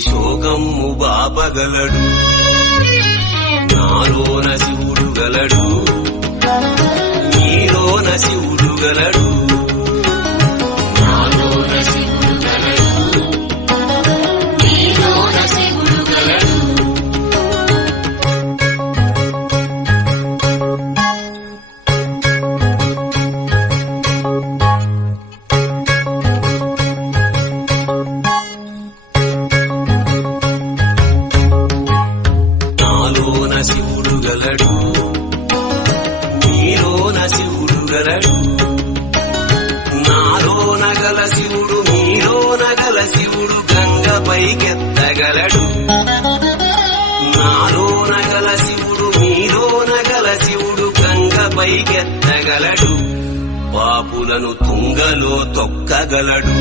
శోకమ్ము బాపగలడు. నాలోన శివుడు గలడు, నీలోన శివుడు గలడు. నాలోన శివుడు గలడు, నీలోన శివుడు గలడు. నాలోన శివుడు గలడు, నీలోన శివుడు గలడు. నాలోన గల శివుడు నీలోన గల శివుడు గంగపైకెత్తగలడు. నాలోన గల శివుడు నీలోన గల శివుడు గంగపైకెత్తగలడు. పాపులను తుంగలో తొక్కగలడు.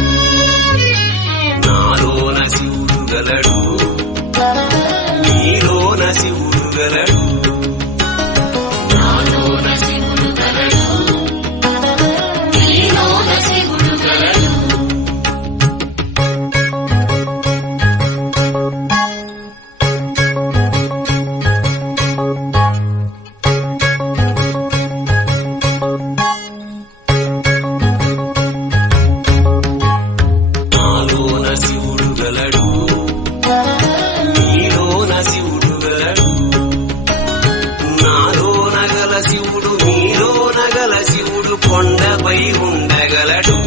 నాలోన శివుడు గలడు, నీలోన శివుడు గలడు. నాలోన శివుడు గలడు, నీలోన శివుడు గలడు. నాలోన శివుడు గలడు, నీలోన శివుడు గలడు. నాలోన గల శివుడు నీలోన గల శివుడు కొండపై ఉండగలడు.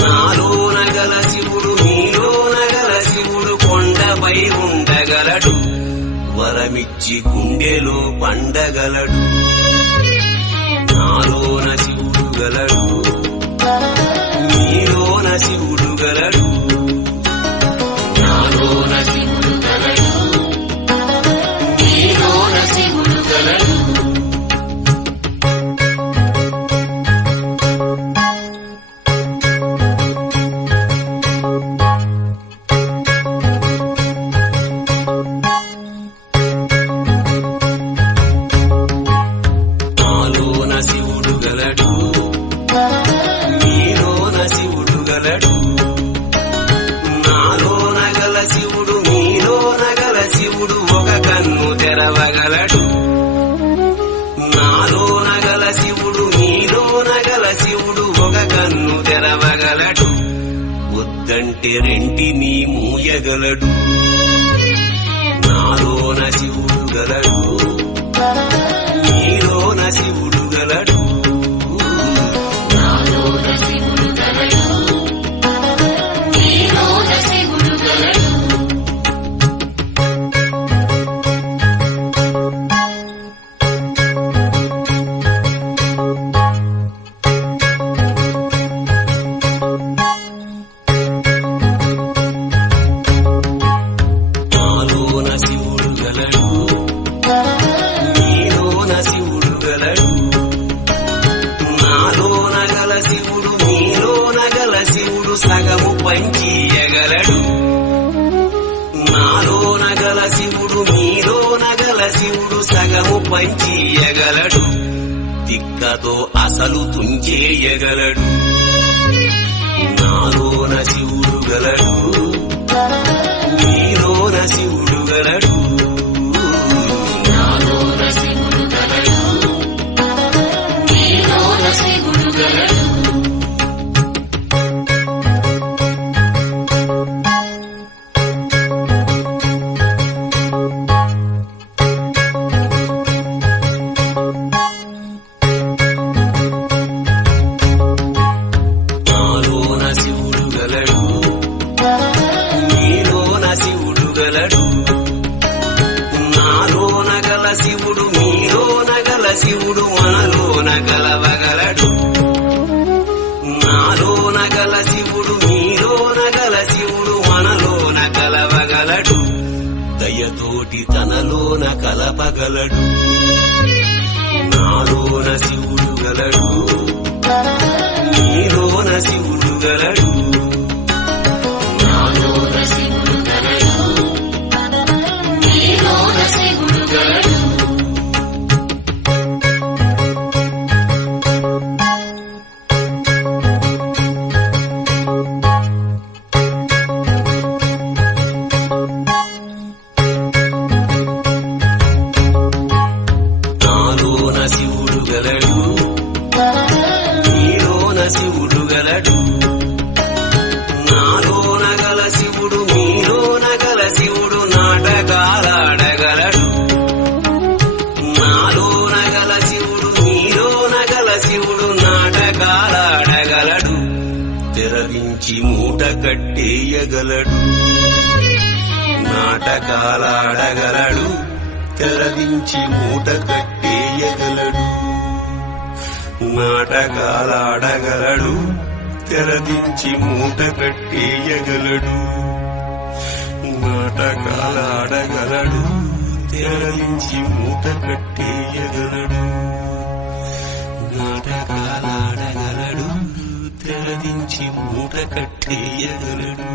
నాలోన గల శివుడు నీలోన గల శివుడు కొండపై ఉండగలడు. వరమిచ్చి గుండెలో పండగలడు. నాలోన శివుడు గలడు, నీలోన శివుడు గలడు. నాలోన శివుడు గలడు, నీలోన శివుడు గలడు. నాలోన శివుడు గలడు, నీలోన శివుడు గలడు. నాలోన గల శివుడు నీలోన గల శివుడు ఒక కన్ను తెరవగలడు. నాలోన గల శివుడు నీలోన గల శివుడు ఒక కన్ను తెరవగలడు. వద్దంటే రెంటిని మూయగలడు. నాలోన శివుడు గలడు, నీలోన శివుడు గలడు. నాలోన శివుడు గలడు, నీలోన శివుడు గలడు. నాలోన శివుడు గలడు, నీలోన శివుడు గలడు. నాలోన గల శివుడు నీలోన గల శివుడు సగము పంచియగలడు. నాలోన గల శివుడు నీలోన గల శివుడు సగము పంచియగలడు. తిక్కతో అసలు తుంచేయగలడు. నాలోన శివుడు గలడు, నీలోన శివుడు గలడు. నాలోన శివుడు గలడు, నీలోన శివుడు గలడు. నాలోన శివుడు గలడు, నీలోన శివుడు గలడు. నాలోన గల శివుడు నీలోన గల శివుడు మనలోన కలవగలడు. నాలోన గల శివుడు నీలోన గల శివుడు మనలోన కలవగలడు. దయతోటి తనలోన కలపగలడు. నాలోన శివుడు గలడు, నీలోన శివుడు గలడు. నాలోన శివుడు గలడు, నీలోన శివుడు గలడు. మూట కట్టేయగలడు నాటకాలాడగలడు తెరదించి మూట కట్టేయగలడు నాటకాలాడగలడు తెరదించి మూట కట్టేయగలడు నాటకాలాడగలడు తెరదించి మూట కట్టేయగలడు నాటకాలాడగలడు తెరదించి మూట కట్టేయగలడు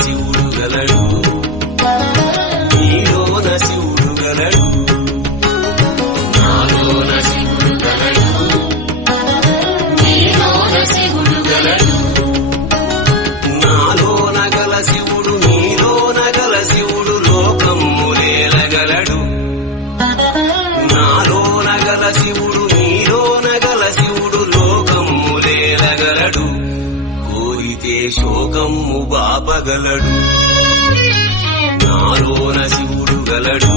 శివుడు గలడు నీలోన శివుడు గలడు నాలోన శివుడు గలడు నీలోన శివుడు గలడు నాలోన గల శివుడు నీలోన గల శివుడు లోకమ్ములేలగలడు నాలోన గల శివుడు నీలోన గల శివుడు లోకమ్ములేలగలడు కోరితే శోకమ్ము బాపగలడు నాలోన శివుడు గలడు